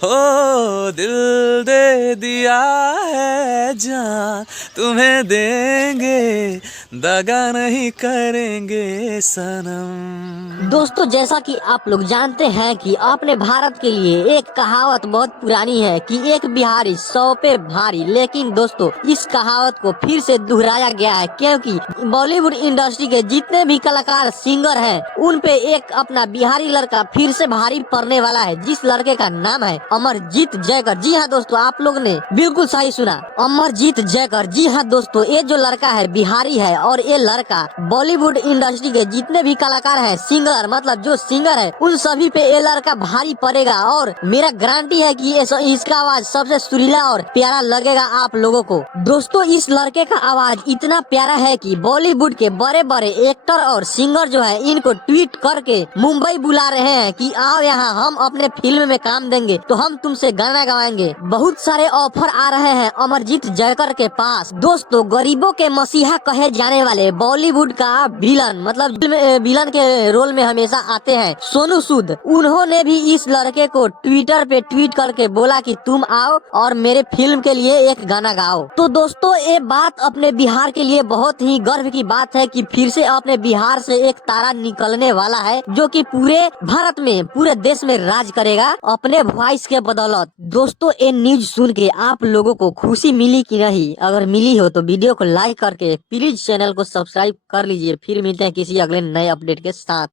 हो दिल दे दिया है जान तुम्हें देंगे, दगा नहीं करेंगे सनम। दोस्तों, जैसा कि आप लोग जानते हैं कि अपने भारत के लिए एक कहावत बहुत पुरानी है कि एक बिहारी 100 पे भारी। लेकिन दोस्तों, इस कहावत को फिर से दोहराया गया है क्योंकि बॉलीवुड इंडस्ट्री के जितने भी कलाकार सिंगर हैं उन पे एक अपना बिहारी लड़का फिर से भारी पड़ने वाला है, जिस लड़के का नाम है अमरजीत जयकर। जी हाँ दोस्तों, आप लोग ने बिल्कुल सही सुना, अमरजीत जयकर। जी हाँ दोस्तों, ये जो लड़का है बिहारी है और ये लड़का बॉलीवुड इंडस्ट्री के जितने भी कलाकार हैं सिंगर, मतलब जो सिंगर है उन सभी पे ये लड़का भारी पड़ेगा। और मेरा गारंटी है कि इसका आवाज सबसे सुरीला और प्यारा लगेगा आप लोगों को। दोस्तों, इस लड़के का आवाज इतना प्यारा है कि बॉलीवुड के बड़े बड़े एक्टर और सिंगर जो है इनको ट्वीट करके मुंबई बुला रहे हैं कि आओ यहाँ, हम अपने फिल्म में काम देंगे तो हम तुमसे गाना गवाएंगे। बहुत सारे ऑफर आ रहे हैं अमरजीत जयकर के पास। दोस्तों, गरीबों के मसीहा कहे जाने वाले बॉलीवुड का विलन, मतलब विलन के रोल में हमेशा आते हैं सोनू सूद, उन्होंने भी इस लड़के को ट्विटर पे ट्वीट करके बोला कि तुम आओ और मेरे फिल्म के लिए एक गाना गाओ। तो दोस्तों, ये बात अपने बिहार के लिए बहुत ही गर्व की बात है कि फिर से अपने बिहार से एक तारा निकलने वाला है जो कि पूरे भारत में, पूरे देश में राज करेगा अपने वॉइस के बदौलत। दोस्तों, ये न्यूज सुन के आप लोगों को खुशी मिली कि नहीं? अगर मिली हो तो वीडियो को लाइक करके प्लीज चैनल को सब्सक्राइब कर लीजिए। फिर मिलते हैं किसी अगले नए अपडेट के साथ।